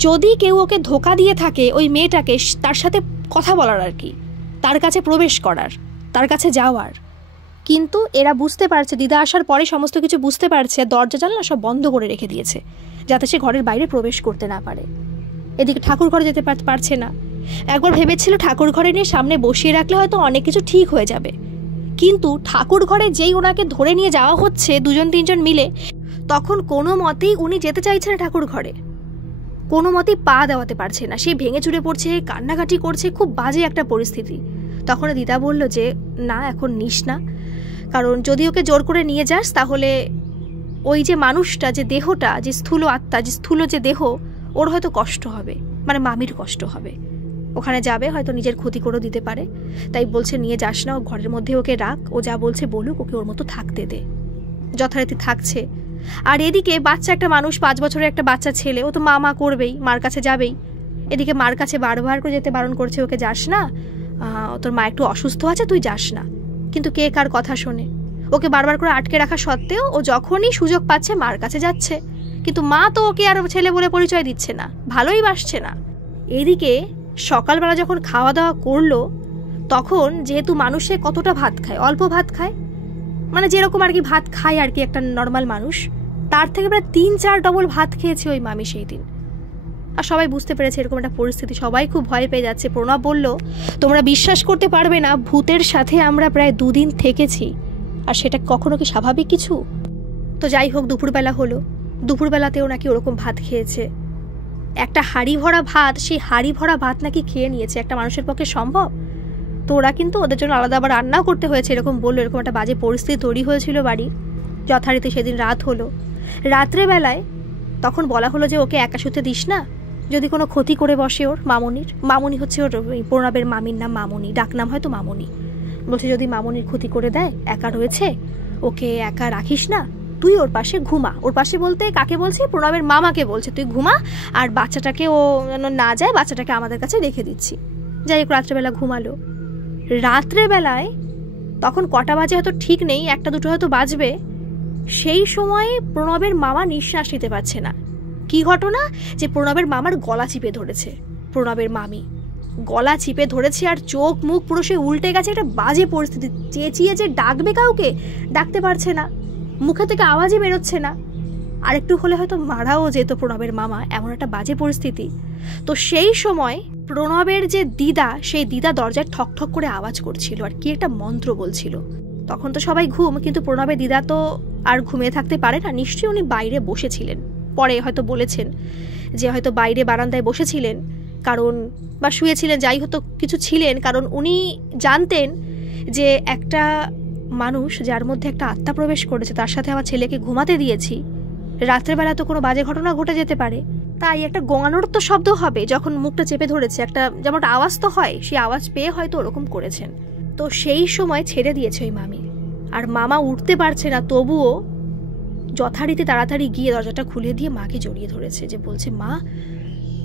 যদি কেউ ওকে ধোঁকা দিয়ে থাকে, ওই মেয়েটাকে, তার সাথে কথা বলার আর কি, তার কাছে প্রবেশ করার, তার কাছে যাওয়ার। কিন্তু এরা বুঝতে পারছে, দিদা আসার পরে সমস্ত কিছু বুঝতে পারছে, দরজা জানলা সব বন্ধ করে রেখে দিয়েছে যাতে সে ঘরের বাইরে প্রবেশ করতে না পারে। এদিকে ঠাকুর ঘরে যেতে পারছে না। একবার ভেবেছিল ঠাকুর ঘরে নিয়ে সামনে বসিয়ে রাখলে হয়তো অনেক কিছু ঠিক হয়ে যাবে, কিন্তু ঠাকুর ঘরে যেই ওনাকে ধরে নিয়ে যাওয়া হচ্ছে 2-3জন মিলে, তখন কোনো মতেই উনি যেতে চাইছে না ঠাকুর ঘরে, কোনো মতেই পা দেওয়াতে পারছে না। সে ভেঙে চুরে পড়ছে, কান্নাকাটি করছে, খুব বাজে একটা পরিস্থিতি। তখন দিদা বলল যে না, এখন নিস না, কারণ যদি ওকে জোর করে নিয়ে যাস তাহলে ওই যে মানুষটা, যে দেহটা, যে স্থূল আত্মা, যে স্থূল যে দেহ, ওর হয়তো কষ্ট হবে, মানে মামির কষ্ট হবে, ওখানে যাবে হয়তো নিজের ক্ষতি করে দিতে পারে। তাই বলছে নিয়ে যাস না, ও ঘরের মধ্যে ওকে রাখ, ও যা বলছে বলুক, ওকে ওর মতো থাকতে দে। যথারীতি থাকছে। আর এদিকে বাচ্চা একটা মানুষ, 5 বছরের একটা বাচ্চা ছেলে, ও তো মা করবেই, মার কাছে যাবেই। এদিকে মার কাছে বারবার করে যেতে বারণ করছে, ওকে যাস না, তোর মা একটু অসুস্থ আছে, তুই যাস না। কিন্তু কে কার কথা শোনে? ওকে বারবার করে আটকে রাখা সত্ত্বেও ও যখনই সুযোগ পাচ্ছে মার কাছে যাচ্ছে, কিন্তু মা তো ওকে আর ছেলে বলে পরিচয় দিচ্ছে না, ভালোই বাসছে না। এদিকে সকালবেলা যখন খাওয়া দাওয়া করলো, তখন যেহেতু মানুষে কতটা ভাত খায়, অল্প ভাত খায়, মানে যেরকম আর কি ভাত খায় আর কি একটা নর্মাল মানুষ, তার থেকে প্রায় 3-4 ডবল ভাত খেয়েছে ওই মামি সেই দিন। আর সবাই বুঝতে পেরেছে এরকম একটা পরিস্থিতি, সবাই খুব ভয় পেয়ে যাচ্ছে। প্রণব বলল তোমরা বিশ্বাস করতে পারবে না, ভূতের সাথে আমরা প্রায় 2 দিন থেকেছি, আর সেটা কখনো কি স্বাভাবিক কিছু? তো যাই হোক, দুপুরবেলা হলো, দুপুরবেলাতেও নাকি ওরকম ভাত খেয়েছে, একটা হাঁড়ি ভরা ভাত, সেই হাঁড়ি ভরা ভাত নাকি খেয়ে নিয়েছে। একটা মানুষের পক্ষে সম্ভব? তো ওরা কিন্তু ওদের জন্য আলাদা আবার রান্নাও করতে হয়েছে, এরকম বললো। এরকম একটা বাজে পরিস্থিতি তৈরি হয়েছিল বাড়ির। যথারীতি সেদিন রাত হলো। রাত্রেবেলায় তখন বলা হলো যে ওকে একা শুতে দিস না, যদি কোনো ক্ষতি করে বসে ওর মামনির, মামনি হচ্ছে ওর প্রণবের মামির নাম মামনি, ডাকনাম হয়তো মামনি, বলছে যদি মামনির ক্ষতি করে দেয়, একা রয়েছে, ওকে একা রাখিস না, তুই ওর পাশে ঘুমা। ওর পাশে বলতে কাকে বলছে? প্রণবের মামাকে বলছে, তুই ঘুমা, আর বাচ্চাটাকে ও যেন না যায়, বাচ্চাটাকে আমাদের কাছে রেখে দিচ্ছি। যাই হোক, রাত্রেবেলা ঘুমালো। রাত্রেবেলায় তখন কটা বাজে হয়তো ঠিক নেই, 1-2 হয়তো বাজবে, সেই সময় প্রণবের মামা নিঃশ্বাস নিতে পারছে না। কি ঘটনা? যে প্রণবের মামার গলা চিপে ধরেছে, প্রণবের মামি গলা চিপে ধরেছে, আর চোখ মুখ পুরো সে উল্টে গেছে। একটা বাজে পরিস্থিতি, চেঁচিয়ে যে ডাকবে কাউকে, ডাকতে পারছে না, মুখে থেকে আওয়াজই বেরোচ্ছে না। আর একটু হলে হয়তো মারাও যেত প্রণবের মামা, এমন একটা বাজে পরিস্থিতি। তো সেই সময় প্রণবের যে দিদা, সেই দিদা দরজায় ঠক ঠক করে আওয়াজ করছিল আর কি একটা মন্ত্র বলছিল। তখন তো সবাই ঘুম, কিন্তু প্রণবের দিদা তো আর ঘুমিয়ে থাকতে পারে না, নিশ্চয়ই উনি বাইরে বসেছিলেন। পরে হয়তো বলেছেন যে হয়তো বাইরে বারান্দায় বসেছিলেন, কারণ বা শুয়েছিলেন, যাই হতো কিছু ছিলেন, কারণ উনি জানতেন যে একটা মানুষ যার মধ্যে একটা আত্মা প্রবেশ করেছে, তার সাথে আমার ছেলেকে ঘুমাতে দিয়েছি, রাত্রেবেলা তো কোনো বাজে ঘটনা ঘটে যেতে পারে। তাই একটা গোঙানোর তো শব্দ হবে, যখন মুখটা চেপে ধরেছে, একটা যেমন আওয়াজ তো হয়, সেই আওয়াজ পেয়ে হয়তো ওরকম করেছেন। তো সেই সময় ছেড়ে দিয়েছে ওই মামি। আর মামা উঠতে পারছে না, তবুও যথারীতি তাড়াতাড়ি গিয়ে দরজাটা খুলে দিয়ে মাকে জড়িয়ে ধরেছে, যে বলছে মা,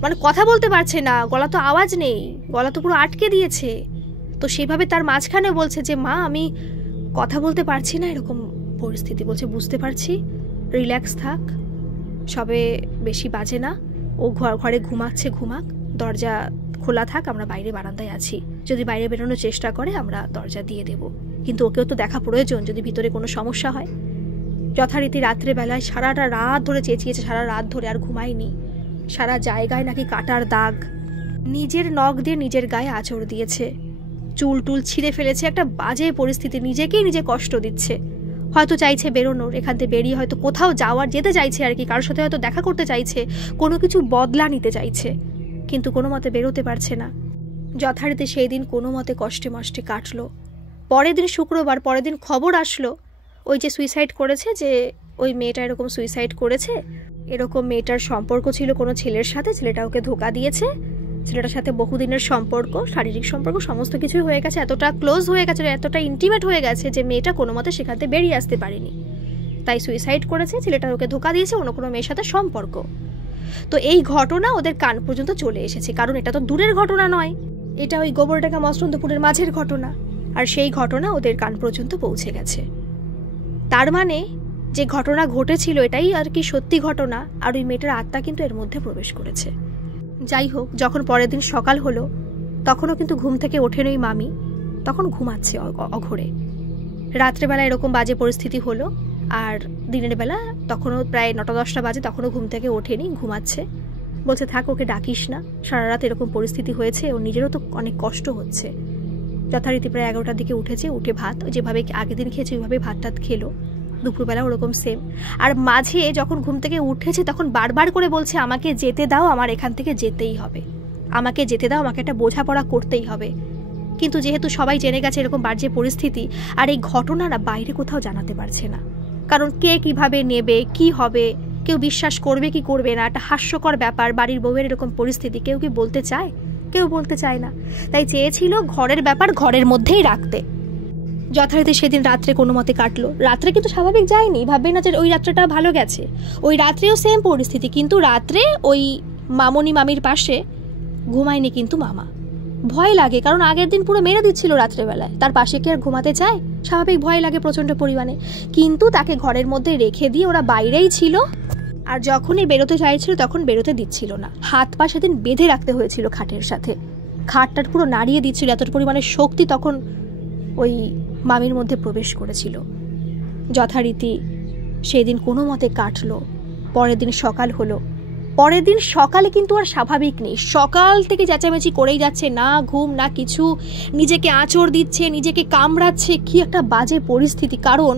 মানে কথা বলতে পারছে না, গলা তো আওয়াজ নেই, গলা তো পুরো আটকে দিয়েছে। তো সেভাবে তার মাঝখানে বলছে যে মা, আমি কথা বলতে পারছি না, এরকম পরিস্থিতি। বলছে বুঝতে পারছি, রিল্যাক্স থাক, সবে বেশি বাজে না, ও ঘরে ঘুমাচ্ছে, ঘুমাক, দরজা খোলা থাক, আমরা বাইরে বারান্দায় আছি, যদি বাইরে বেরোনোর চেষ্টা করে আমরা দরজা দিয়ে দেব, কিন্তু ওকেও তো দেখা প্রয়োজন, যদি ভিতরে কোনো সমস্যা হয়। যথারীতি রাত্রেবেলায় সারাটা রাত ধরে চেঁচিয়েছে, সারা রাত ধরে, আর ঘুমায়নি। সারা জায়গায় নাকি কাটার দাগ, নিজের নখ দিয়ে নিজের গায়ে আঁচড় দিয়েছে, চুল টুল ছিঁড়ে ফেলেছে। একটা বাজে পরিস্থিতি, নিজেকেই নিজে কষ্ট দিচ্ছে। হয়তো চাইছে বেরোনোর, এখান থেকে বেরিয়ে হয়তো কোথাও যেতে চাইছে আর কি, কারোর সাথে হয়তো দেখা করতে চাইছে, কোনো কিছু বদলা নিতে চাইছে, কিন্তু কোনো মতে বেরোতে পারছে না। যথারীতি সেই দিন কোনো মতে কষ্টে মষ্টে কাটলো। পরের দিন শুক্রবার, পরের দিন খবর আসলো ওই যে সুইসাইড করেছে, যে ওই মেয়েটা এরকম সুইসাইড করেছে, এরকম মেয়েটার সম্পর্ক ছিল কোনো ছেলের সাথে, ছেলেটা ওকে ধোঁকা দিয়েছে, ছেলেটার সাথে বহুদিনের সম্পর্ক, শারীরিক সম্পর্ক, সমস্ত কিছুই হয়ে গেছে, এতটা ক্লোজ হয়ে গেছে, এতটা ইন্টিমেট হয়ে গেছে যে মেয়েটা কোনো মতে সেখান থেকে বেরিয়ে আসতে পারেনি, তাই সুইসাইড করেছে। ছেলেটা ওকে ধোঁকা দিয়েছে, অন্য কোনো মেয়ের সাথে সম্পর্ক। তো এই ঘটনা ওদের কান পর্যন্ত চলে এসেছে, কারণ এটা তো দূরের ঘটনা নয়, এটা ওই গোবরডাঙ্গা মসলন্দপুরের মাঝের ঘটনা, আর সেই ঘটনা ওদের কান পর্যন্ত পৌঁছে গেছে। তার মানে যে ঘটনা ঘটেছিল এটাই আর কি সত্যি ঘটনা, আর ওই মেয়েটার আত্মা কিন্তু এর মধ্যে প্রবেশ করেছে। যাই হোক, যখন পরের দিন সকাল হলো তখনও কিন্তু ঘুম থেকে ওঠেন ওই মামি, তখন ঘুমাচ্ছে অঘরে। রাত্রেবেলা এরকম বাজে পরিস্থিতি হলো, আর দিনের বেলা তখনও প্রায় 9টা-10টা বাজে, তখনও ঘুম থেকে ওঠেনি, ঘুমাচ্ছে। বলছে থাক, ওকে ডাকিস না, সারা রাত এরকম পরিস্থিতি হয়েছে, ওর নিজেরও তো অনেক কষ্ট হচ্ছে। যথারীতি প্রায় 11টার দিকে উঠেছে, উঠে ভাত যেভাবে আগের দিন খেয়েছে ওইভাবে ভাত টাত খেলো, দুপুরবেলা ওরকম সেম। আর মাঝে যখন ঘুম থেকে উঠেছে তখন বারবার করে বলছে আমাকে যেতে দাও, আমার এখান থেকে যেতেই হবে, আমাকে যেতে দাও, আমাকে একটা বোঝাপড়া করতেই হবে। কিন্তু যেহেতু সবাই জেনে গেছে এরকম বাজে পরিস্থিতি, আর এই ঘটনাটা বাইরে কোথাও জানাতে পারছে না, কারণ কে কিভাবে নেবে, কি হবে, কেউ বিশ্বাস করবে কি করবে না, একটা হাস্যকর ব্যাপার, বাড়ির বউয়ের এরকম পরিস্থিতি, কেউ কি বলতে চায়? কেউ বলতে চায় না, তাই চেয়েছিল ঘরের ব্যাপার ঘরের মধ্যেই রাখতে। যথারীতি সেদিন রাত্রে কোনো মতে কাটলো। রাত্রে কিন্তু স্বাভাবিক যায়নি, ভাববে না যে ওই রাত্রেটা ভালো গেছে, ওই রাত্রেও সেম পরিস্থিতি, কিন্তু রাত্রে ওই মামির পাশে ঘুমায়নি কিন্তু মামা। ভয় লাগে, কারণ আগের দিন পুরো মেরে দিচ্ছিল রাত্রেবেলায়, তার পাশে কি আর ঘুমাতে চায়? স্বাভাবিক ভয় লাগে প্রচণ্ড পরিমাণে, কিন্তু তাকে ঘরের মধ্যে রেখে দিয়ে ওরা বাইরেই ছিল, আর যখনই বেরোতে চাইছিল তখন বেরোতে দিচ্ছিল না। হাত পা সেদিন বেঁধে রাখতে হয়েছিল খাটের সাথে, খাটটার পুরো নাড়িয়ে দিচ্ছিল, এত পরিমাণে শক্তি তখন ওই মামির মধ্যে প্রবেশ করেছিল। যথারীতি সেই দিন কোনো মতে কাটলো। পরের দিন সকাল হলো, পরের দিন সকালে কিন্তু আর স্বাভাবিক নেই, সকাল থেকে চেঁচামেচি করেই যাচ্ছে, না ঘুম না কিছু, নিজেকে আঁচড় দিচ্ছে, নিজেকে কামড়াচ্ছে, কি একটা বাজে পরিস্থিতি। কারণ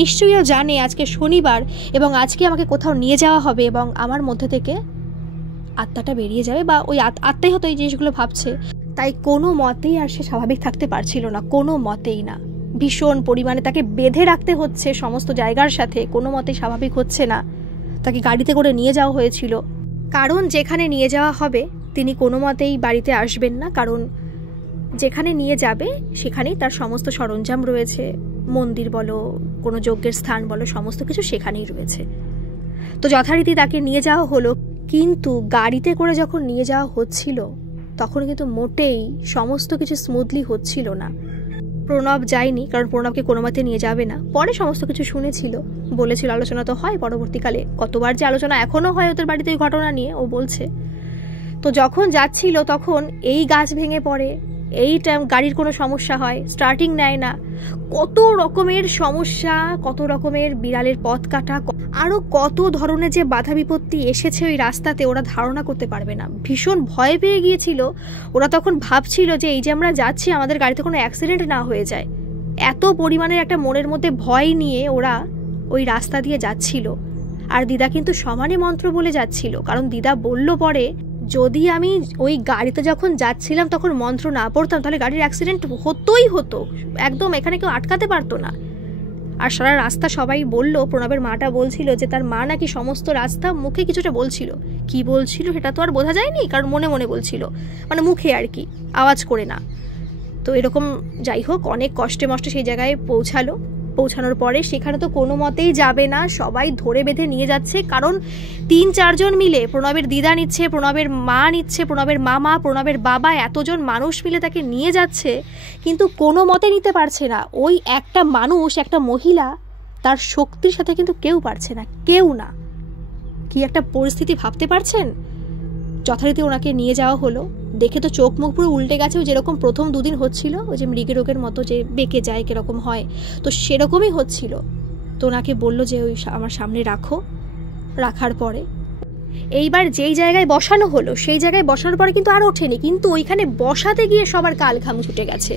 নিশ্চয়ই জানে আজকে শনিবার এবং আজকে আমাকে কোথাও নিয়ে যাওয়া হবে এবং আমার মধ্যে থেকে আত্মাটা বেরিয়ে যাবে, বা ওই আত্মাই হয়তো এই জিনিসগুলো ভাবছে, তাই কোনো মতেই আর সে স্বাভাবিক থাকতে পারছিল না, কোনো মতেই না। ভীষণ পরিমাণে তাকে বেঁধে রাখতে হচ্ছে সমস্ত জায়গার সাথে, কোনো মতেই স্বাভাবিক হচ্ছে না। তাকে গাড়িতে করে নিয়ে যাওয়া হয়েছিল, কারণ যেখানে নিয়ে যাওয়া হবে তিনি কোনো মতেই বাড়িতে আসবেন না, কারণ যেখানে নিয়ে যাবে সেখানেই তার সমস্ত সরঞ্জাম রয়েছে, মন্দির বলো, কোনো যজ্ঞের স্থান বলো, সমস্ত কিছু সেখানেই রয়েছে। তো যথারীতি তাকে নিয়ে যাওয়া হলো, কিন্তু গাড়িতে করে যখন নিয়ে যাওয়া হচ্ছিল তখন কিন্তু মোটেই সমস্ত কিছু স্মুথলি হচ্ছিল না। প্রণব যায়নি, কারণ প্রণবকে কোনো মতে নিয়ে যাবে না, পরে সমস্ত কিছু শুনেছিল, বলেছিল, আলোচনা তো হয় পরবর্তীকালে, কতবার যে আলোচনা এখনও হয় ওদের বাড়িতে এই ঘটনা নিয়ে, ও বলছে। তো যখন যাচ্ছিল তখন এই গাছ ভেঙে পড়ে, এই গাড়ির কোনো সমস্যা হয়, স্টার্টিং নেয় না, কত রকমের সমস্যা, কত রকমের বিড়ালের পথ কাটা, আরও কত ধরনের যে বাধা বিপত্তি এসেছে ওই রাস্তাতে, ওরা ধারণা করতে পারবে না। ভীষণ ভয় পেয়ে গিয়েছিল ওরা, তখন ভাবছিল যে এই যে আমরা যাচ্ছি আমাদের গাড়িতে কোনো অ্যাক্সিডেন্ট না হয়ে যায়, এত পরিমাণের একটা মনের মধ্যে ভয় নিয়ে ওরা ওই রাস্তা দিয়ে যাচ্ছিল। আর দিদা কিন্তু সমানে মন্ত্র বলে যাচ্ছিল, কারণ দিদা বলল পরে, যদি আমি ওই গাড়িতে যখন যাচ্ছিলাম তখন মন্ত্র না পড়তাম তাহলে গাড়ির অ্যাক্সিডেন্ট হতোই হতো, একদম এখানে কেউ আটকাতে পারতো না। আর সারা রাস্তা সবাই বলল, প্রণবের মাটা বলছিল যে তার মা নাকি সমস্ত রাস্তা মুখে কিছুটা বলছিল, কি বলছিল সেটা তো আর বোঝা যায়নি, কারণ মনে মনে বলছিল, মানে মুখে আর কি, আওয়াজ করে না। তো এরকম যাই হোক অনেক কষ্টে মষ্টে সেই জায়গায় পৌঁছানোর পরে সেখানে তো কোনো মতেই যাবে না, সবাই ধরে বেঁধে নিয়ে যাচ্ছে, কারণ 3-4 জন মিলে, প্রণবের দিদা নিচ্ছে, প্রণবের মা নিচ্ছে, প্রণবের মামা, প্রণবের বাবা, এতজন মানুষ মিলে তাকে নিয়ে যাচ্ছে, কিন্তু কোনো মতে নিতে পারছে না। ওই একটা মানুষ, একটা মহিলা, তার শক্তির সাথে কিন্তু কেউ পারছে না, কেউ না। কি একটা পরিস্থিতি ভাবতে পারছেন? যথারীতি ওনাকে নিয়ে যাওয়া হলো, দেখে তো চোখ মুখ পুরো উল্টে গেছে, যেরকম প্রথম 2 দিন হচ্ছিল, ওই যে মৃগী রোগের মতো যে বেঁকে যায় কিরকম হয়, তো সেরকমই হচ্ছিল। তো ওনাকে বললো যে ওই আমার সামনে রাখো। রাখার পরে এইবার যেই জায়গায় বসানো হলো সেই জায়গায় বসানোর পরে কিন্তু আর ওঠেনি, কিন্তু ওইখানে বসাতে গিয়ে সবার কাল ঘাম ছুটে গেছে,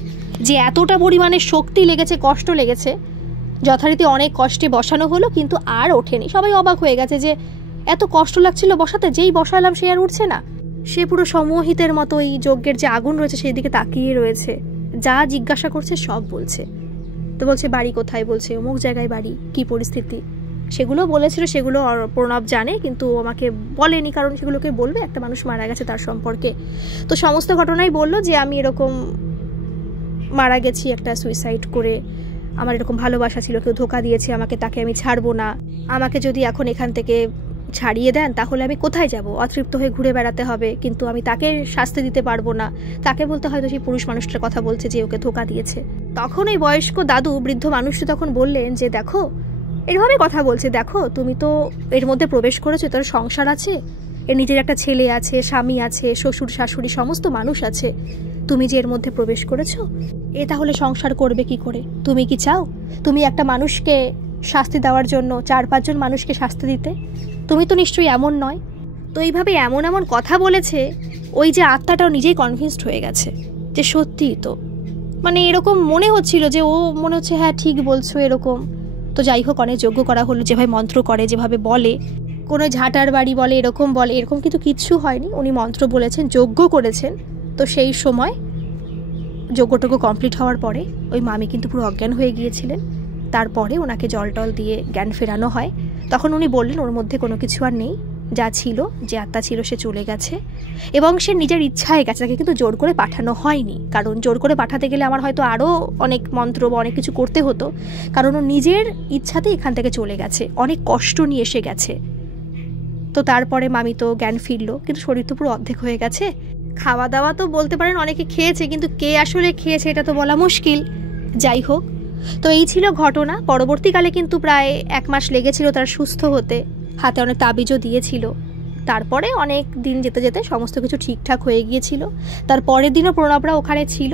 যে এতটা পরিমাণে শক্তি লেগেছে, কষ্ট লেগেছে। যথারীতি অনেক কষ্টে বসানো হলো কিন্তু আর ওঠেনি। সবাই অবাক হয়ে গেছে যে এত কষ্ট লাগছিল বসাতে, যেই বসালাম সে আর উঠছে না। সে পুরো সম্মোহিতের মতো এই যজ্ঞের যে আগুন রয়েছে সেই দিকে তাকিয়ে রয়েছে, যা জিজ্ঞাসা করছে সব বলছে। তো বলছে বাড়ি কোথায়, বলছে অমুক জায়গায় বাড়ি, কি পরিস্থিতি, সেগুলো বলেছিল। সেগুলো প্রণব জানে কিন্তু আমাকে বলেনি, কারণ সেগুলোকে বলবে, একটা মানুষ মারা গেছে তার সম্পর্কে। তো সমস্ত ঘটনাই বললো যে আমি এরকম মারা গেছি একটা সুইসাইড করে, আমার এরকম ভালোবাসা ছিল, কেউ ধোকা দিয়েছে আমাকে, তাকে আমি ছাড়বো না, আমাকে যদি এখন এখান থেকে ছাড়িয়ে দেন তাহলে আমি কোথায় যাব, অতৃপ্ত হয়ে ঘুরে বেড়াতে হবে, কিন্তু আমি তাকে শাস্তি দিতে পারবো না। তাকে বলতে হয়তো সেই পুরুষ মানুষটার কথা বলছে যে ওকে ধোকা দিয়েছে। তখন ওই বয়স্ক দাদু, বৃদ্ধ মানুষটি তখন বললেন যে দেখো, এরভাবে কথা বলছে, দেখো তুমি তো এর মধ্যে প্রবেশ করেছো, তোর সংসার আছে, এর নিজের একটা ছেলে আছে, স্বামী আছে, শ্বশুর শাশুড়ি সমস্ত মানুষ আছে, তুমি যে এর মধ্যে প্রবেশ করেছো, এ তাহলে সংসার করবে কি করে? তুমি কি চাও তুমি একটা মানুষকে শাস্তি দেওয়ার জন্য 4-5 জন মানুষকে শাস্তি দিতে? তুমি তো নিশ্চয়ই এমন নয়। তো এইভাবে এমন এমন কথা বলেছে, ওই যে আত্মাটাও নিজেই কনভিন্সড হয়ে গেছে যে সত্যিই তো, মানে এরকম মনে হচ্ছিল যে ও মনে হচ্ছে হ্যাঁ ঠিক বলছো এরকম। তো যাই হোক, অনেক যজ্ঞ করা হলো, যেভাবে মন্ত্র করে, যেভাবে বলে, কোনো ঝাঁটার বাড়ি বলে, এরকম বলে, এরকম কিন্তু কিচ্ছু হয়নি। উনি মন্ত্র বলেছেন, যজ্ঞ করেছেন। তো সেই সময় যজ্ঞটুকু কমপ্লিট হওয়ার পরে ওই মামি কিন্তু পুরো অজ্ঞান হয়ে গিয়েছিলেন। তারপরে ওনাকে জল টল দিয়ে জ্ঞান ফেরানো হয়। তখন উনি বললেন ওর মধ্যে কোনো কিছু আর নেই, যা ছিল, যে আত্মা ছিল সে চলে গেছে এবং সে নিজের ইচ্ছায় গেছে, তাকে কিন্তু জোর করে পাঠানো হয়নি। কারণ জোর করে পাঠাতে গেলে আমার হয়তো আরও অনেক মন্ত্র বা অনেক কিছু করতে হতো, কারণ ও নিজের ইচ্ছাতে এখান থেকে চলে গেছে, অনেক কষ্ট নিয়ে এসে গেছে। তো তারপরে মামি তো জ্ঞান ফিরল, কিন্তু শরীর তো পুরো অর্ধেক হয়ে গেছে। খাওয়া দাওয়া তো বলতে পারেন অনেকে খেয়েছে, কিন্তু কে আসলে খেয়েছে এটা তো বলা মুশকিল। যাই হোক, তো এই ছিল ঘটনা। পরবর্তীকালে কিন্তু প্রায় 1 মাস লেগেছিল তার সুস্থ হতে, হাতে অনেক তাবিজও দিয়েছিল। তারপরে অনেক দিন যেতে যেতে সমস্ত কিছু ঠিকঠাক হয়ে গিয়েছিল। তার পরের দিনও প্রণবরা ওখানে ছিল,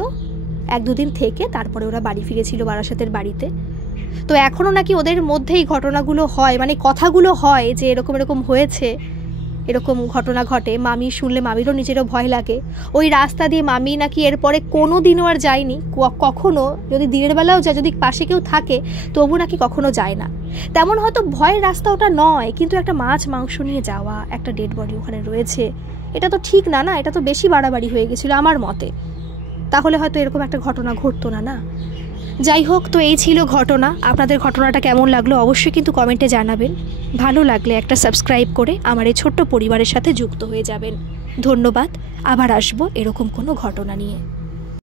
1-2 দিন থেকে তারপরে ওরা বাড়ি ফিরেছিল বারাসাতের বাড়িতে। তো এখনও নাকি ওদের মধ্যেই ঘটনাগুলো হয়, মানে কথাগুলো হয় যে এরকম এরকম হয়েছে, এরকম ঘটনা ঘটে। মামি শুনলে মামিরও নিজেরও ভয় লাগে। ওই রাস্তা দিয়ে মামি নাকি এরপরে কোনো দিনও আর যায়নি, কখনো, যদি দিনের বেলাও যায়, যদি পাশে কেউ থাকে তবু নাকি কখনো যায় না। তেমন হয়তো ভয়ের রাস্তা ওটা নয়, কিন্তু একটা মাছ মাংস নিয়ে যাওয়া, একটা ডেড বডি ওখানে রয়েছে, এটা তো ঠিক না, না, এটা তো বেশি বাড়াবাড়ি হয়ে গেছিলো আমার মতে। তাহলে হয়তো এরকম একটা ঘটনা ঘটতো না, না? যাই হোক, তো এই ছিল ঘটনা। আপনাদের ঘটনাটা কেমন লাগলো অবশ্যই কিন্তু কমেন্টে জানাবেন। ভালো লাগলে একটা সাবস্ক্রাইব করে আমার এই ছোট্ট পরিবারের সাথে যুক্ত হয়ে যাবেন। ধন্যবাদ। আবার আসবো এরকম কোনো ঘটনা নিয়ে।